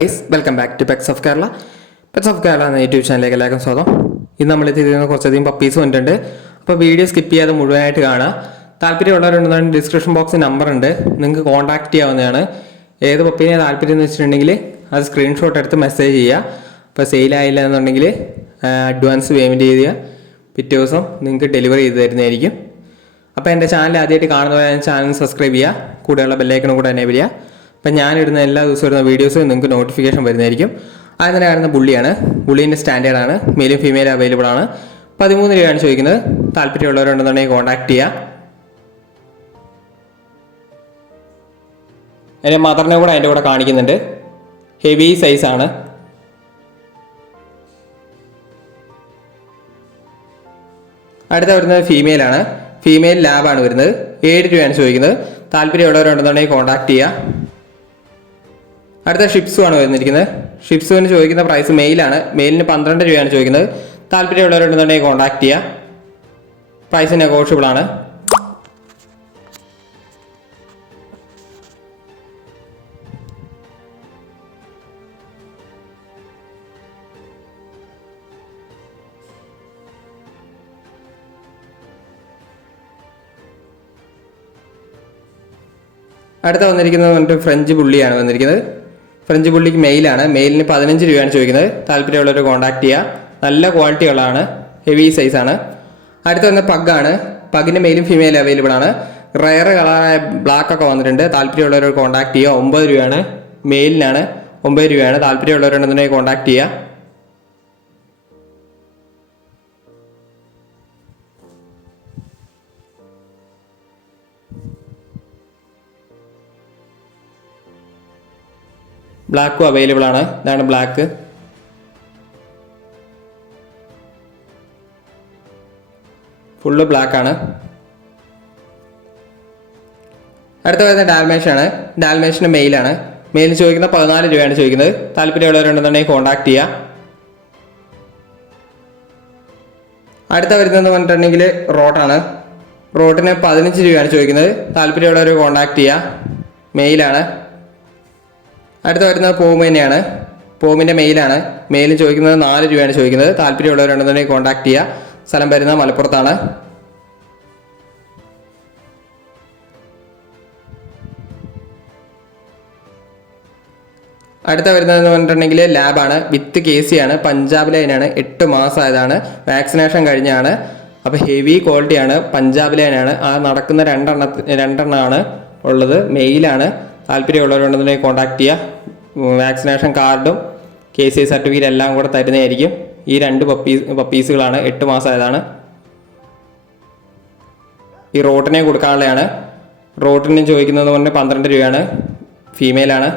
Welcome back to pets of Kerala. Pets of Kerala എന്ന YouTube ചാനലിലേക്ക് എല്ലാവർക്കും സ്വാഗതം. ഇന്ന് നമ്മൾ എത്തിയിരിക്കുന്ന കുറച്ചധികം പപ്പീസ് വന്നിട്ടുണ്ട്. അപ്പോൾ വീഡിയോ സ്കിപ്പ് ചെയ്യാതെ മുഴുവനായിട്ട് കാണുക. താല്പര്യമുള്ളവരുണ്ടെന്നാണ് ഡിസ്ക്രിപ്ഷൻ ബോക്സിൽ നമ്പർ ഉണ്ട്, നിങ്ങൾക്ക് കോൺടാക്ട് ചെയ്യാവുന്നതാണ്. ഏത് പപ്പീനെ താല്പര്യം എന്ന് വെച്ചിട്ടുണ്ടെങ്കിൽ അത് സ്ക്രീൻഷോട്ട് എടുത്ത് മെസ്സേജ് ചെയ്യുക. അപ്പോൾ സെയിലായില്ല എന്നുണ്ടെങ്കിൽ അഡ്വാൻസ് പേയ്മെൻറ്റ് ചെയ്യുക, പിറ്റേ ദിവസം നിങ്ങൾക്ക് ഡെലിവറി ചെയ്ത് തരുന്നതായിരിക്കും. അപ്പോൾ എൻ്റെ ചാനൽ ആദ്യമായിട്ട് കാണുന്നവരെ ചാനൽ സബ്സ്ക്രൈബ് ചെയ്യുക, കൂടെയുള്ള ബെല്ലൈക്കണും കൂടെ എനേബിൾ ചെയ്യുക. അപ്പം ഞാനിടുന്ന എല്ലാ ദിവസവും വരുന്ന വീഡിയോസ് നിങ്ങൾക്ക് നോട്ടിഫിക്കേഷൻ വരുന്നതായിരിക്കും. ആദ്യം തന്നെ കാണുന്ന ബുള്ളിയാണ്. ബുള്ളീൻ്റെ സ്റ്റാൻഡേർഡാണ്, മെയിലും ഫീമെയിലും അവൈലബിൾ ആണ്. 13 രൂപയാണ് ചോദിക്കുന്നത്. താല്പര്യമുള്ളവരുണ്ടെന്നുണ്ടെങ്കിൽ കോൺടാക്ട് ചെയ്യുക. എൻ്റെ മദറിനെ കൂടെ അതിൻ്റെ കൂടെ കാണിക്കുന്നുണ്ട്. ഹെവി സൈസാണ്. അടുത്ത വരുന്നത് ഫീമെയിലാണ്. ഫീമെയിൽ ലാബാണ് വരുന്നത്. 7 രൂപയാണ് ചോദിക്കുന്നത്. താല്പര്യമുള്ളവരുണ്ടെന്നുണ്ടെങ്കിൽ കോൺടാക്ട് ചെയ്യുക. അടുത്ത ഷിപ്സു ആണ് വരുന്നിരിക്കുന്നത്. ഷിപ്സുവിന് ചോദിക്കുന്ന പ്രൈസ് മെയിലാണ്. മെയിലിന് 12 രൂപയാണ് ചോദിക്കുന്നത്. താല്പര്യമുള്ളവരുണ്ടെന്നുണ്ടെങ്കിൽ കോൺടാക്ട് ചെയ്യുക. പ്രൈസ് നെഗോഷ്യബിൾ ആണ്. അടുത്ത വന്നിരിക്കുന്നത് ഫ്രഞ്ച് ബുള്ളിയാണ് വന്നിരിക്കുന്നത്. ഫ്രഞ്ച് ബുള്ളിക്ക് മെയിലാണ്. മെയിലിന് 15 രൂപയാണ് ചോദിക്കുന്നത്. താല്പര്യമുള്ളവർ കോൺടാക്ട് ചെയ്യുക. നല്ല ക്വാളിറ്റികളാണ്, ഹെവി സൈസാണ്. അടുത്ത വന്ന പഗ്ഗാണ്. പഗ്ഗിൻ്റെ മെയിലും ഫീമെയിലും അവൈലബിൾ ആണ്. റയർ കളറായ ബ്ലാക്ക് ഒക്കെ വന്നിട്ടുണ്ട്. താല്പര്യമുള്ളവർ കോൺടാക്ട് ചെയ്യുക. 9 രൂപയാണ്. മെയിലിനാണ് 9 രൂപയാണ്. താല്പര്യമുള്ളവരുണ്ടെന്നുണ്ടെങ്കിൽ കോൺടാക്ട് ചെയ്യുക. ബ്ലാക്കും അവൈലബിൾ ആണ്. ഇതാണ് ബ്ലാക്ക്. ഫുള്ള് ബ്ലാക്ക് ആണ്. അടുത്ത വരുന്ന ഡാൽമേഷനാണ്. ഡാൽമേഷന് മെയിലാണ്. മെയിലിന് ചോദിക്കുന്ന 14 രൂപയാണ് ചോദിക്കുന്നത്. താല്പര്യമുള്ളവരുണ്ടെന്നുണ്ടെങ്കിൽ കോൺടാക്ട് ചെയ്യുക. അടുത്ത വരുന്നതെന്ന് പറഞ്ഞിട്ടുണ്ടെങ്കിൽ റോട്ടാണ്. റോട്ടിന് 15 രൂപയാണ് ചോദിക്കുന്നത്. താല്പര്യമുള്ളവർ കോൺടാക്ട് ചെയ്യുക. മെയിലാണ്. അടുത്ത വരുന്നത് പോമിനെയാണ്. പോമിൻ്റെ മെയിലാണ്. മെയിലിന് ചോദിക്കുന്നത് 4 രൂപയാണ് ചോദിക്കുന്നത്. താല്പര്യമുള്ളവരുണ്ടെന്നുണ്ടെങ്കിൽ കോൺടാക്ട് ചെയ്യുക. സ്ഥലം വരുന്നത് മലപ്പുറത്താണ്. അടുത്ത വരുന്നതെന്ന് പറഞ്ഞിട്ടുണ്ടെങ്കിൽ ലാബാണ്. വിത്ത് KC ആണ്. പഞ്ചാബ് ലൈനാണ്. 8 മാസമായതാണ്. വാക്സിനേഷൻ കഴിഞ്ഞാണ്. അപ്പോൾ ഹെവി ക്വാളിറ്റിയാണ്. പഞ്ചാബ് ലൈനാണ്. ആ നടക്കുന്ന രണ്ടെണ്ണമാണ് ഉള്ളത്. മെയിലാണ്. താല്പര്യമുള്ളവരുണ്ടെന്നുണ്ടെങ്കിൽ കോൺടാക്ട് ചെയ്യുക. വാക്സിനേഷൻ കാർഡും KC സർട്ടിഫിക്കറ്റ് എല്ലാം കൂടെ തരുന്നതായിരിക്കും. ഈ 2 പപ്പീസുകളാണ്. 8 മാസമായതാണ്. ഈ റോട്ടിനെ കൊടുക്കാനുള്ളതാണ്. റോട്ടിന് ചോദിക്കുന്നത് പറഞ്ഞാൽ 12 രൂപയാണ്. ഫീമെയിലാണ്.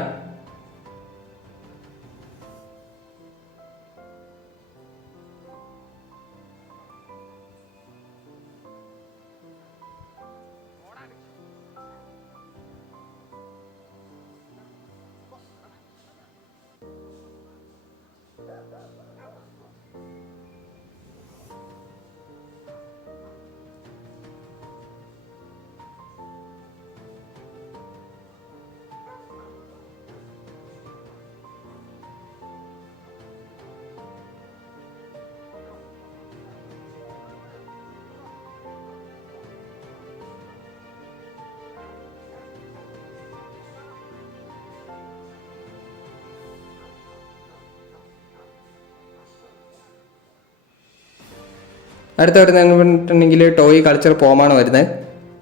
അടുത്ത വരുന്നതെന്ന് പറഞ്ഞിട്ടുണ്ടെങ്കിൽ ടോയ് കൾച്ചർ പോമാണ് വരുന്നത്.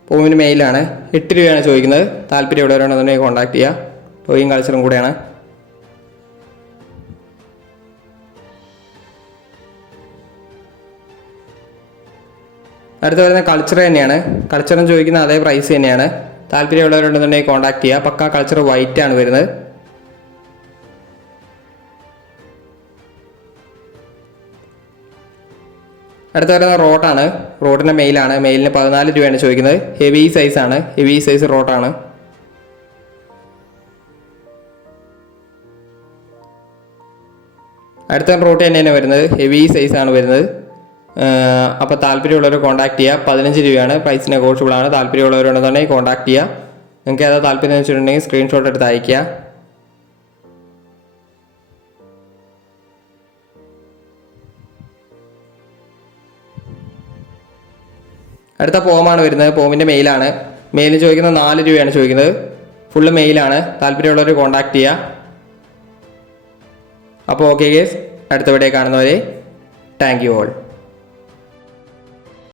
പോമിന് മെയിലാണ്. 8 രൂപയാണ് ചോദിക്കുന്നത്. താല്പര്യമുള്ളവരാണെന്നുണ്ടെങ്കിൽ കോൺടാക്ട് ചെയ്യുക. ടോയും കൾച്ചറും കൂടെയാണ്. അടുത്ത വരുന്ന കൾച്ചർ തന്നെയാണ്. കൾച്ചറും ചോദിക്കുന്ന അതേ പ്രൈസ് തന്നെയാണ്. താല്പര്യമുള്ളവരുണ്ടെന്നുണ്ടെങ്കിൽ കോൺടാക്ട് ചെയ്യുക. പക്ക കൾച്ചർ വൈറ്റ് ആണ് വരുന്നത്. അടുത്ത വരുന്ന റോട്ടാണ്. റോട്ടിൻ്റെ മെയിലാണ്. മെയിലിന് 14 രൂപയാണ് ചോദിക്കുന്നത്. ഹെവി സൈസാണ്. ഹെവി സൈസ് റോട്ടാണ്. അടുത്ത റോട്ട് തന്നെയാണ് വരുന്നത്. ഹെവി സൈസാണ് വരുന്നത്. അപ്പോൾ താല്പര്യമുള്ളവർ കോൺടാക്ട് ചെയ്യുക. 15 രൂപയാണ്. പ്രൈസ് നെഗോഷ്യബിൾ ആണ്. താല്പര്യമുള്ളവരുണ്ടെന്നുണ്ടെങ്കിൽ കോൺടാക്ട് ചെയ്യുക. നിങ്ങൾക്ക് ഏതാ താല്പര്യം എന്ന് വെച്ചിട്ടുണ്ടെങ്കിൽ സ്ക്രീൻഷോട്ട് എടുത്ത് അയയ്ക്കുക. അടുത്ത പോമാണ് വരുന്നത്. പോമിൻ്റെ മെയിലാണ്. മെയിലിന് ചോദിക്കുന്നത് 4 രൂപയാണ് ചോദിക്കുന്നത്. ഫുള്ള് മെയിലാണ്. താല്പര്യമുള്ളവർ കോൺടാക്ട് ചെയ്യുക. അപ്പോൾ ഓക്കെ ഗേസ്, അടുത്ത വീഡിയോ കാണുന്നവരെ താങ്ക് യു ഓൾ.